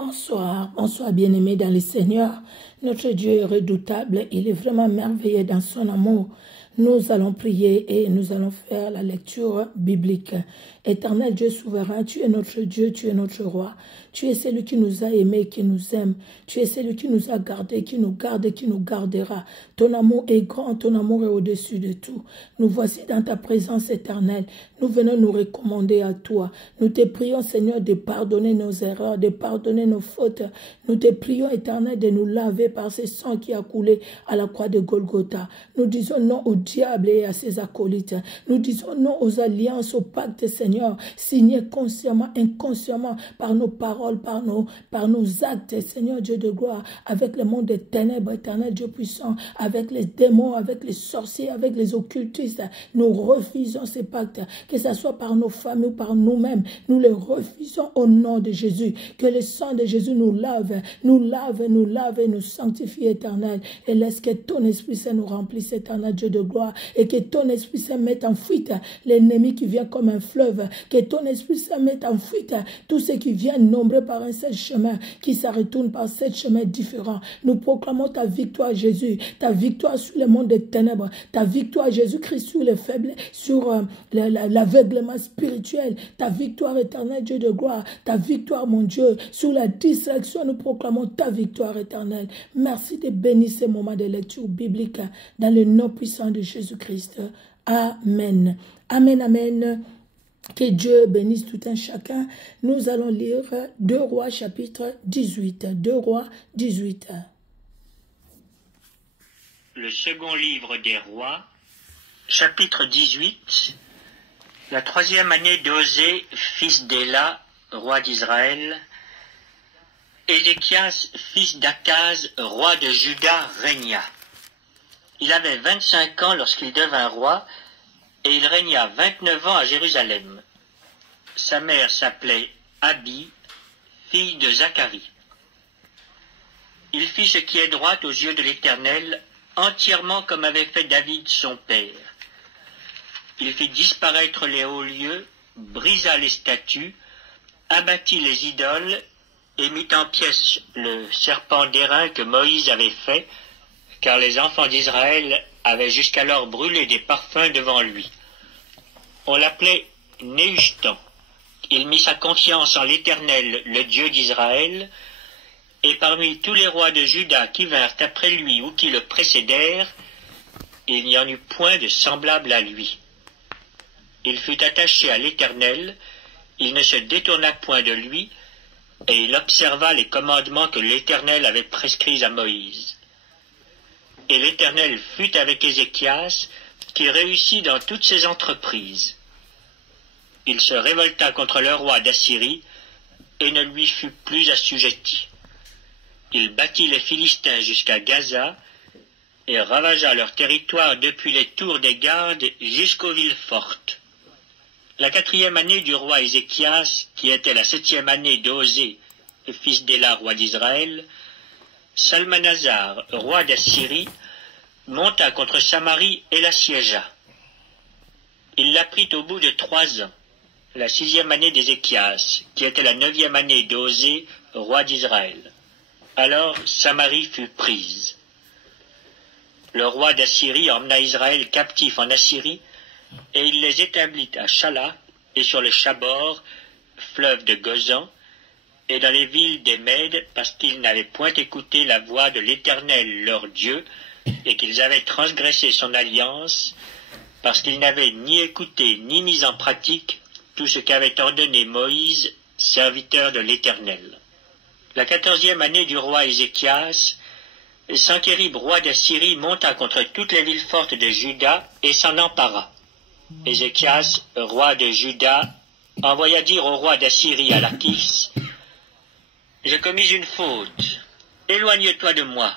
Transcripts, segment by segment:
Bonsoir, bonsoir bien-aimés dans le Seigneur. Notre Dieu est redoutable, il est vraiment merveilleux dans son amour. Nous allons prier et nous allons faire la lecture biblique. Éternel Dieu souverain, tu es notre Dieu, tu es notre roi. Tu es celui qui nous a aimés, qui nous aime. Tu es celui qui nous a gardés, qui nous garde et qui nous gardera. Ton amour est grand, ton amour est au-dessus de tout. Nous voici dans ta présence éternelle. Nous venons nous recommander à toi. Nous te prions, Seigneur, de pardonner nos erreurs, de pardonner nos fautes. Nous te prions, éternel, de nous laver par ce sang qui a coulé à la croix de Golgotha. Nous disons non au diable et à ses acolytes. Nous disons non aux alliances, aux pactes, Seigneur, signés consciemment, inconsciemment, par nos paroles, par nos actes, Seigneur Dieu de gloire, avec le monde des ténèbres, éternel Dieu puissant, avec les démons, avec les sorciers, avec les occultistes. Nous refusons ces pactes, que ce soit par nos familles ou par nous-mêmes. Nous les refusons au nom de Jésus. Que le sang de Jésus nous lave, nous lave, nous lave et nous sanctifie, éternel. Et laisse que ton Esprit Saint nous remplisse, éternel Dieu de gloire, et que ton Esprit Saint mette en fuite l'ennemi qui vient comme un fleuve, que ton Esprit Saint mette en fuite tout ce qui vient nombreux par un seul chemin, qui se retourne par sept chemins différents. Nous proclamons ta victoire, Jésus, ta victoire sur le monde des ténèbres, ta victoire, Jésus-Christ, sur les faibles, sur l'aveuglement spirituel, ta victoire, éternel Dieu de gloire, ta victoire, mon Dieu, sur la distraction, nous proclamons ta victoire éternelle. Merci de bénir ces moments de lecture biblique dans le nom puissant de Jésus-Christ. Amen. Amen, amen. Que Dieu bénisse tout un chacun. Nous allons lire 2 Rois chapitre 18. 2 Rois 18. Le second livre des Rois, chapitre 18. La 3e année d'Osée, fils d'Éla, roi d'Israël, Ézéchias, fils d'Akaz, roi de Juda, régna. Il avait 25 ans lorsqu'il devint roi, et il régna 29 ans à Jérusalem. Sa mère s'appelait Abi, fille de Zacharie. Il fit ce qui est droit aux yeux de l'Éternel, entièrement comme avait fait David son père. Il fit disparaître les hauts lieux, brisa les statues, abattit les idoles, et mit en pièces le serpent d'airain que Moïse avait fait, car les enfants d'Israël avaient jusqu'alors brûlé des parfums devant lui. On l'appelait Néhushtan. Il mit sa confiance en l'Éternel, le Dieu d'Israël, et parmi tous les rois de Juda qui vinrent après lui ou qui le précédèrent, il n'y en eut point de semblable à lui. Il fut attaché à l'Éternel, il ne se détourna point de lui, et il observa les commandements que l'Éternel avait prescrits à Moïse. Et l'Éternel fut avec Ézéchias, qui réussit dans toutes ses entreprises. Il se révolta contre le roi d'Assyrie, et ne lui fut plus assujetti. Il battit les Philistins jusqu'à Gaza, et ravagea leur territoire depuis les tours des gardes jusqu'aux villes fortes. La 4e année du roi Ézéchias, qui était la 7e année d'Osée, fils d'Éla, roi d'Israël, Salmanasar, roi d'Assyrie, monta contre Samarie et l'assiégea. Il la prit au bout de 3 ans, la 6e année d'Ézéchias, qui était la 9e année d'Osée, roi d'Israël. Alors Samarie fut prise. Le roi d'Assyrie emmena Israël captif en Assyrie, et il les établit à Chala et sur le Chabor, fleuve de Gozan, et dans les villes des Mèdes, parce qu'ils n'avaient point écouté la voix de l'Éternel leur Dieu, et qu'ils avaient transgressé son alliance, parce qu'ils n'avaient ni écouté ni mis en pratique tout ce qu'avait ordonné Moïse, serviteur de l'Éternel. La 14e année du roi Ézéchias, Sanchérib, roi d'Assyrie, monta contre toutes les villes fortes de Juda et s'en empara. Ézéchias, roi de Juda, envoya dire au roi d'Assyrie à Lachis, « J'ai commis une faute, éloigne-toi de moi.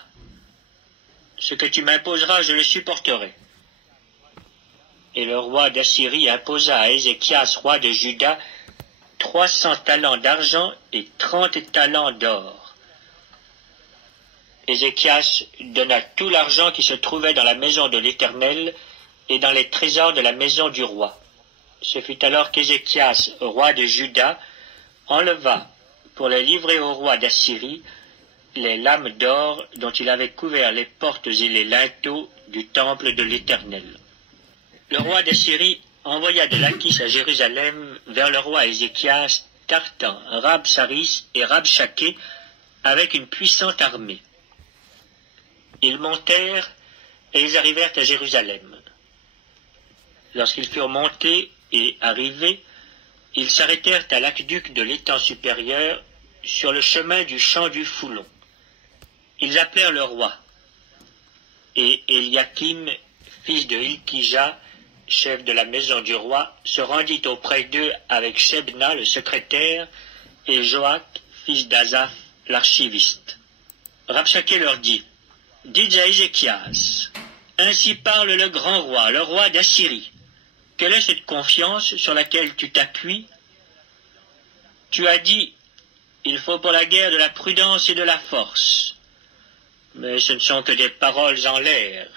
Ce que tu m'imposeras, je le supporterai. » Et le roi d'Assyrie imposa à Ézéchias, roi de Juda, 300 talents d'argent et 30 talents d'or. Ézéchias donna tout l'argent qui se trouvait dans la maison de l'Éternel et dans les trésors de la maison du roi. Ce fut alors qu'Ézéchias, roi de Juda, enleva pour les livrer au roi d'Assyrie les lames d'or dont il avait couvert les portes et les linteaux du temple de l'Éternel. Le roi d'Assyrie envoya de Lachish à Jérusalem vers le roi Ézéchias, Tartan, Rabsaris et Rabshakeh avec une puissante armée. Ils montèrent et ils arrivèrent à Jérusalem. Lorsqu'ils furent montés et arrivés, ils s'arrêtèrent à l'aqueduc de l'étang supérieur sur le chemin du champ du Foulon. Ils appelèrent le roi. Et Eliakim, fils de Hilkija, chef de la maison du roi, se rendit auprès d'eux avec Shebna, le secrétaire, et Joach, fils d'Azaph, l'archiviste. Rabshakeh leur dit, « Dites à Ézéchias, ainsi parle le grand roi, le roi d'Assyrie. Quelle est cette confiance sur laquelle tu t'appuies? Tu as dit, il faut pour la guerre de la prudence et de la force. Mais ce ne sont que des paroles en l'air.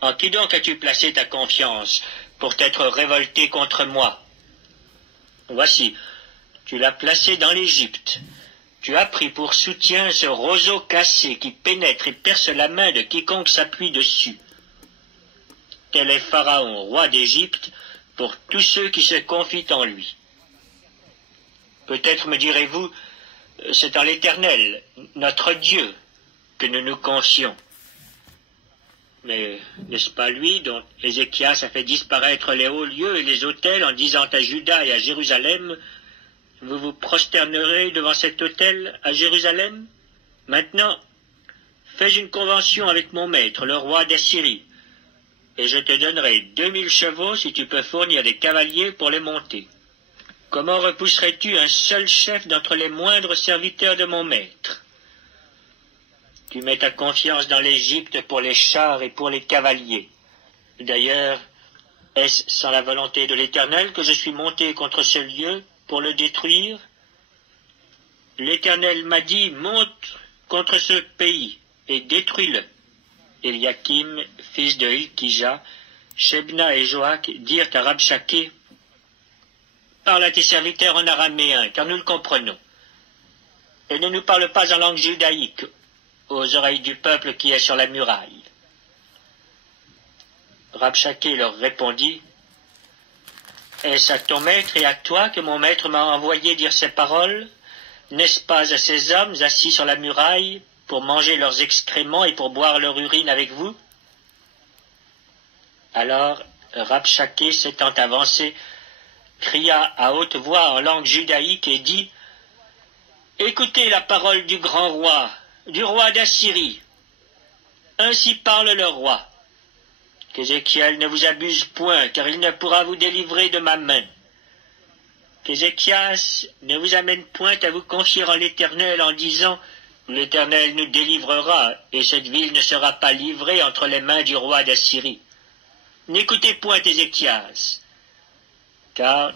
En qui donc as-tu placé ta confiance pour t'être révolté contre moi? Voici, tu l'as placé dans l'Égypte. Tu as pris pour soutien ce roseau cassé qui pénètre et perce la main de quiconque s'appuie dessus. Tel est Pharaon, roi d'Égypte, pour tous ceux qui se confient en lui. Peut-être me direz-vous, c'est en l'Éternel, notre Dieu, que nous nous confions. Mais n'est-ce pas lui dont Ézéchias a fait disparaître les hauts lieux et les autels en disant à Juda et à Jérusalem, « Vous vous prosternerez devant cet autel à Jérusalem? Maintenant, fais une convention avec mon maître, le roi d'Assyrie, et je te donnerai 2000 chevaux si tu peux fournir des cavaliers pour les monter. Comment repousserais-tu un seul chef d'entre les moindres serviteurs de mon maître? Tu mets ta confiance dans l'Égypte pour les chars et pour les cavaliers. D'ailleurs, est-ce sans la volonté de l'Éternel que je suis monté contre ce lieu pour le détruire? L'Éternel m'a dit, monte contre ce pays et détruis-le. Eliakim, fils de Hilkija, Shebna et Joach dirent à Rabshakeh, parle à tes serviteurs en araméen, car nous le comprenons. Et ne nous parle pas en langue judaïque, aux oreilles du peuple qui est sur la muraille. Rabshakeh leur répondit, est-ce à ton maître et à toi que mon maître m'a envoyé dire ces paroles? N'est-ce pas à ces hommes assis sur la muraille pour manger leurs excréments et pour boire leur urine avec vous? Alors Rabshakeh s'étant avancé, cria à haute voix en langue judaïque et dit, écoutez la parole du grand roi, du roi d'Assyrie. Ainsi parle le roi. Qu'Ézéchiel ne vous abuse point, car il ne pourra vous délivrer de ma main. Qu'Ézéchias ne vous amène point à vous confier en l'Éternel en disant, l'Éternel nous délivrera, et cette ville ne sera pas livrée entre les mains du roi d'Assyrie. N'écoutez point Ézéchias, car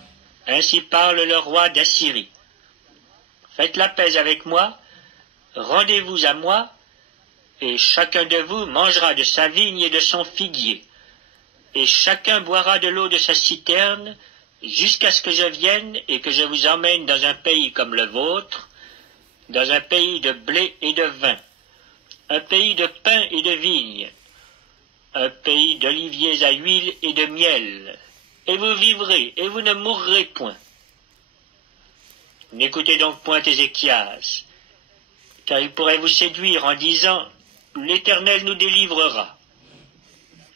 ainsi parle le roi d'Assyrie. Faites la paix avec moi, rendez-vous à moi, et chacun de vous mangera de sa vigne et de son figuier, et chacun boira de l'eau de sa citerne, jusqu'à ce que je vienne et que je vous emmène dans un pays comme le vôtre, dans un pays de blé et de vin, un pays de pain et de vigne, un pays d'oliviers à huile et de miel, et vous vivrez, et vous ne mourrez point. N'écoutez donc point Ézéchias, car il pourrait vous séduire en disant, l'Éternel nous délivrera.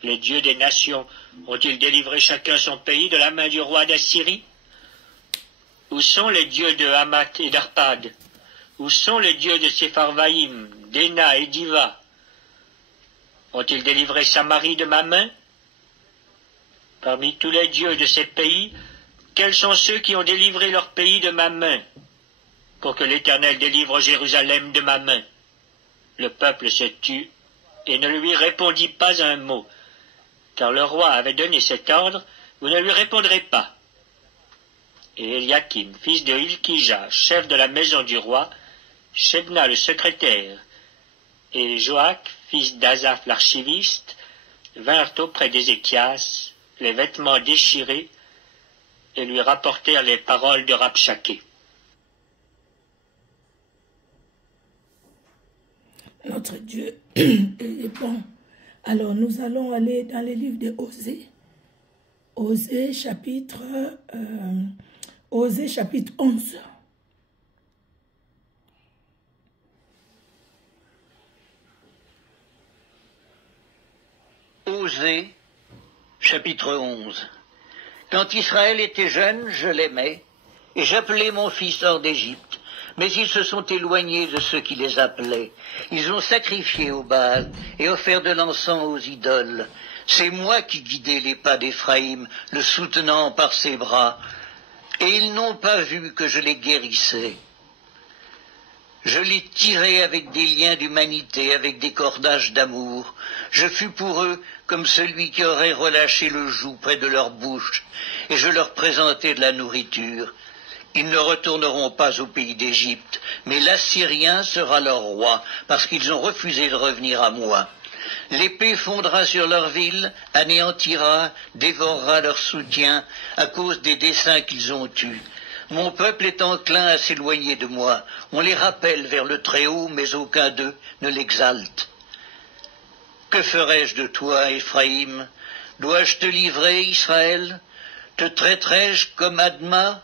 Les dieux des nations ont-ils délivré chacun son pays de la main du roi d'Assyrie? Où sont les dieux de Hamath et d'Arpad? Où sont les dieux de Sepharvaïm, d'Ena et d'Iva? Ont-ils délivré Samarie de ma main? Parmi tous les dieux de ces pays, quels sont ceux qui ont délivré leur pays de ma main, pour que l'Éternel délivre Jérusalem de ma main? Le peuple se tut et ne lui répondit pas un mot, car le roi avait donné cet ordre, vous ne lui répondrez pas. Et Eliakim, fils de Hilkija, chef de la maison du roi, Shebna le secrétaire, et Joach, fils d'Azaph l'archiviste, vinrent auprès d'Ézéchias, les vêtements déchirés, et lui rapportèrent les paroles de Rabshakeh. Notre Dieu est bon. Alors, nous allons aller dans les livres de Osée. Osée chapitre 11. Osée, chapitre 11. Quand Israël était jeune, je l'aimais, et j'appelais mon fils hors d'Égypte. Mais ils se sont éloignés de ceux qui les appelaient. Ils ont sacrifié au Baal et offert de l'encens aux idoles. C'est moi qui guidais les pas d'Éphraïm, le soutenant par ses bras. Et ils n'ont pas vu que je les guérissais. Je les tirais avec des liens d'humanité, avec des cordages d'amour. Je fus pour eux comme celui qui aurait relâché le joug près de leur bouche, et je leur présentais de la nourriture. Ils ne retourneront pas au pays d'Égypte, mais l'Assyrien sera leur roi, parce qu'ils ont refusé de revenir à moi. L'épée fondra sur leur ville, anéantira, dévorera leur soutien, à cause des desseins qu'ils ont eus. Mon peuple est enclin à s'éloigner de moi. On les rappelle vers le Très-Haut, mais aucun d'eux ne l'exalte. Que ferai-je de toi, Éphraïm? Dois-je te livrer, Israël? Te traiterai-je comme Adma?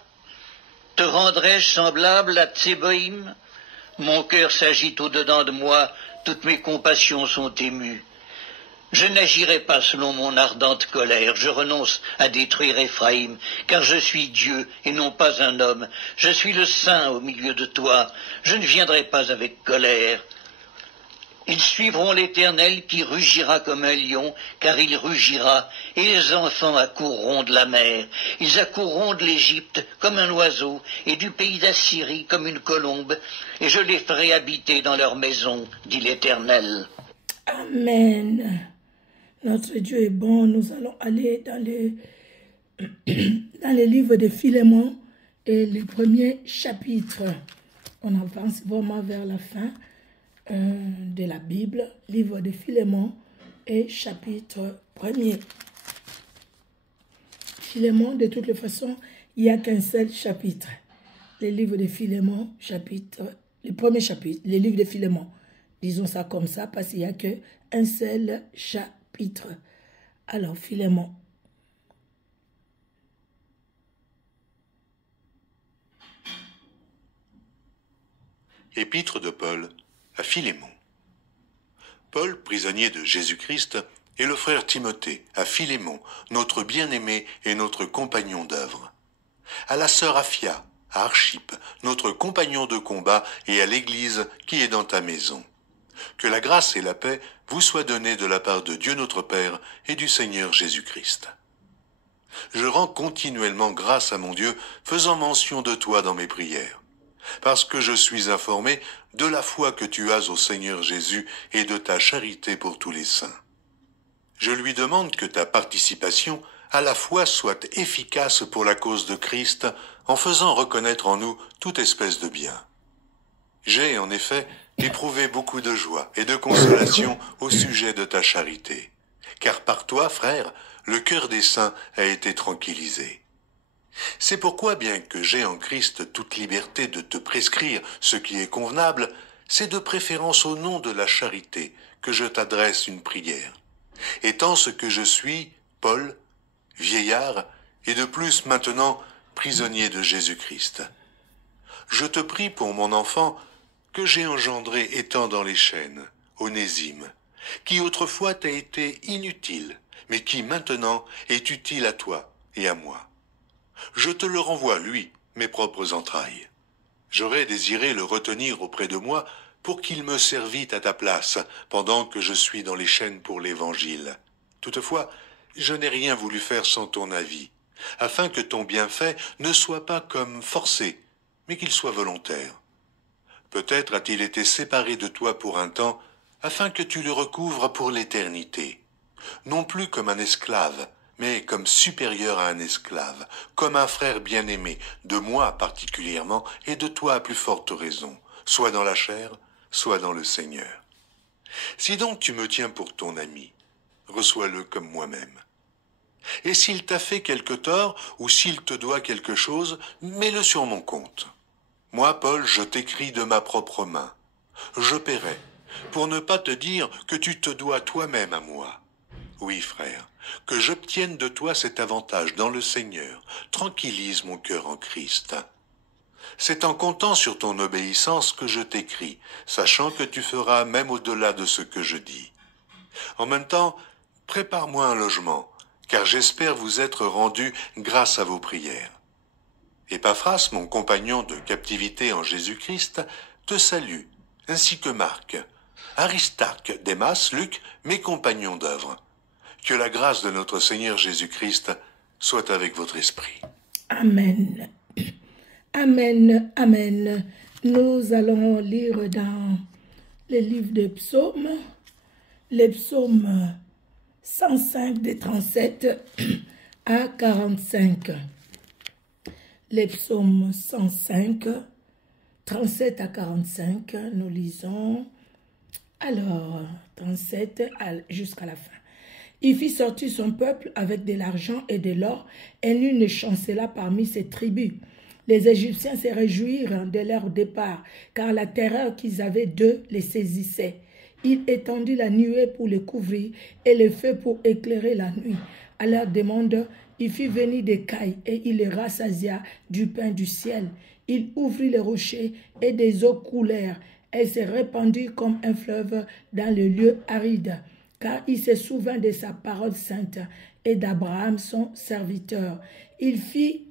Te rendrai-je semblable à Tseboïm? Mon cœur s'agite au-dedans de moi, toutes mes compassions sont émues. Je n'agirai pas selon mon ardente colère, je renonce à détruire Éphraïm, car je suis Dieu et non pas un homme. Je suis le Saint au milieu de toi, je ne viendrai pas avec colère. Ils suivront l'Éternel qui rugira comme un lion, car il rugira, et les enfants accourront de la mer. Ils accourront de l'Égypte comme un oiseau, et du pays d'Assyrie comme une colombe, et je les ferai habiter dans leur maison, dit l'Éternel. Amen. Notre Dieu est bon. Nous allons aller dans les livres de Philémon et le premier chapitre. On avance vraiment vers la fin de la Bible, livre de Philémon et chapitre 1er. Philémon, de toutes les façons, il n'y a qu'un seul chapitre. Le livre de Philémon, le premier chapitre, le livre de Philémon. Disons ça comme ça parce qu'il n'y a qu'un seul chapitre. Alors, Philémon. Épître de Paul à Philémon. Paul, prisonnier de Jésus-Christ, et le frère Timothée à Philémon, notre bien-aimé et notre compagnon d'œuvre. À la sœur Aphia, à Archippe, notre compagnon de combat, et à l'Église qui est dans ta maison. Que la grâce et la paix vous soient données de la part de Dieu notre Père et du Seigneur Jésus-Christ. Je rends continuellement grâce à mon Dieu, faisant mention de toi dans mes prières, parce que je suis informé de la foi que tu as au Seigneur Jésus et de ta charité pour tous les saints. Je lui demande que ta participation à la foi soit efficace pour la cause de Christ, en faisant reconnaître en nous toute espèce de bien. J'ai, en effet, éprouvé beaucoup de joie et de consolation au sujet de ta charité, car par toi, frère, le cœur des saints a été tranquillisé. C'est pourquoi, bien que j'ai en Christ toute liberté de te prescrire ce qui est convenable, c'est de préférence au nom de la charité que je t'adresse une prière. Étant ce que je suis, Paul, vieillard, et de plus maintenant prisonnier de Jésus-Christ. Je te prie pour mon enfant que j'ai engendré étant dans les chaînes, Onésime, qui autrefois t'a été inutile, mais qui maintenant est utile à toi et à moi. Je te le renvoie, lui, mes propres entrailles. J'aurais désiré le retenir auprès de moi pour qu'il me servît à ta place pendant que je suis dans les chaînes pour l'Évangile. Toutefois, je n'ai rien voulu faire sans ton avis, afin que ton bienfait ne soit pas comme forcé, mais qu'il soit volontaire. Peut-être a-t-il été séparé de toi pour un temps, afin que tu le recouvres pour l'éternité, non plus comme un esclave, mais comme supérieur à un esclave, comme un frère bien-aimé, de moi particulièrement, et de toi à plus forte raison, soit dans la chair, soit dans le Seigneur. Si donc tu me tiens pour ton ami, reçois-le comme moi-même. Et s'il t'a fait quelque tort, ou s'il te doit quelque chose, mets-le sur mon compte. Moi, Paul, je t'écris de ma propre main. Je paierai, pour ne pas te dire que tu te dois toi-même à moi. Oui, frère, que j'obtienne de toi cet avantage dans le Seigneur, tranquillise mon cœur en Christ. C'est en comptant sur ton obéissance que je t'écris, sachant que tu feras même au-delà de ce que je dis. En même temps, prépare-moi un logement, car j'espère vous être rendu grâce à vos prières. Épaphras, mon compagnon de captivité en Jésus-Christ, te salue, ainsi que Marc, Aristarque, Démas, Luc, mes compagnons d'œuvre. Que la grâce de notre Seigneur Jésus-Christ soit avec votre esprit. Amen. Amen, amen. Nous allons lire dans le livre des psaumes, les psaumes 105 des 37 à 45. Les psaumes 105, 37 à 45, nous lisons. Alors, 37 jusqu'à la fin. Il fit sortir son peuple avec de l'argent et de l'or, et nul ne chancela parmi ses tribus. Les Égyptiens se réjouirent de leur départ, car la terreur qu'ils avaient d'eux les saisissait. Il étendit la nuée pour les couvrir, et le feu pour éclairer la nuit. À leur demande, il fit venir des cailles, et il les rassasia du pain du ciel. Il ouvrit les rochers, et des eaux coulèrent. Elles se répandirent comme un fleuve dans le lieu aride, car il se souvint de sa parole sainte et d'Abraham son serviteur. Il fit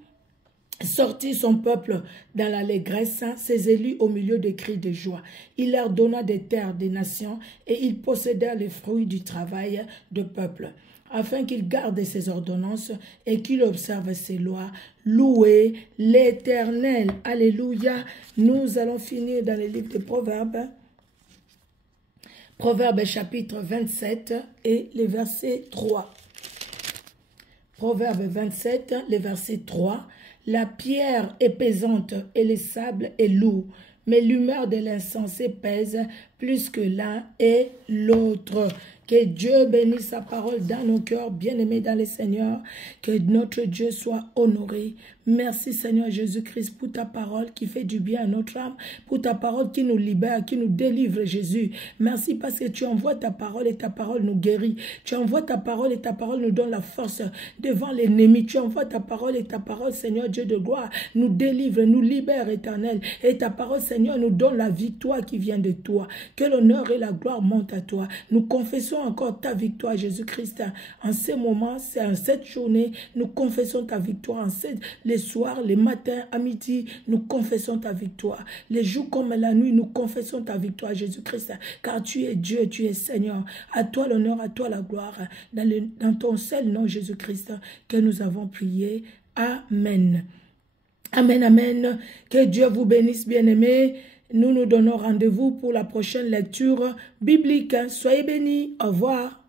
sortir son peuple dans l'allégresse, ses élus au milieu des cris de joie. Il leur donna des terres des nations et ils possédèrent les fruits du travail de peuple, afin qu'ils gardent ses ordonnances et qu'ils observent ses lois. Louez l'Éternel. Alléluia. Nous allons finir dans le livre de Proverbes. Proverbes chapitre 27 et le verset 3. Proverbes 27, le verset 3. La pierre est pesante et le sable est lourd, mais l'humeur de l'insensé pèse plus que l'un et l'autre. Que Dieu bénisse sa parole dans nos cœurs, bien-aimés dans le Seigneur. Que notre Dieu soit honoré. Merci Seigneur Jésus-Christ pour ta parole qui fait du bien à notre âme, pour ta parole qui nous libère, qui nous délivre Jésus. Merci parce que tu envoies ta parole et ta parole nous guérit. Tu envoies ta parole et ta parole nous donne la force devant l'ennemi. Tu envoies ta parole et ta parole, Seigneur Dieu de gloire, nous délivre, nous libère, Éternel. Et ta parole, Seigneur, nous donne la victoire qui vient de toi. Que l'honneur et la gloire montent à toi. Nous confessons encore ta victoire, Jésus-Christ. En ces moments, c'est en cette journée, nous confessons ta victoire. Les soirs, les matins, à midi, nous confessons ta victoire. Les jours comme la nuit, nous confessons ta victoire, Jésus-Christ. Car tu es Dieu, tu es Seigneur. À toi l'honneur, à toi la gloire. Dans ton seul nom, Jésus-Christ, que nous avons prié. Amen. Amen, amen. Que Dieu vous bénisse, bien-aimés. Nous nous donnons rendez-vous pour la prochaine lecture biblique. Soyez bénis. Au revoir.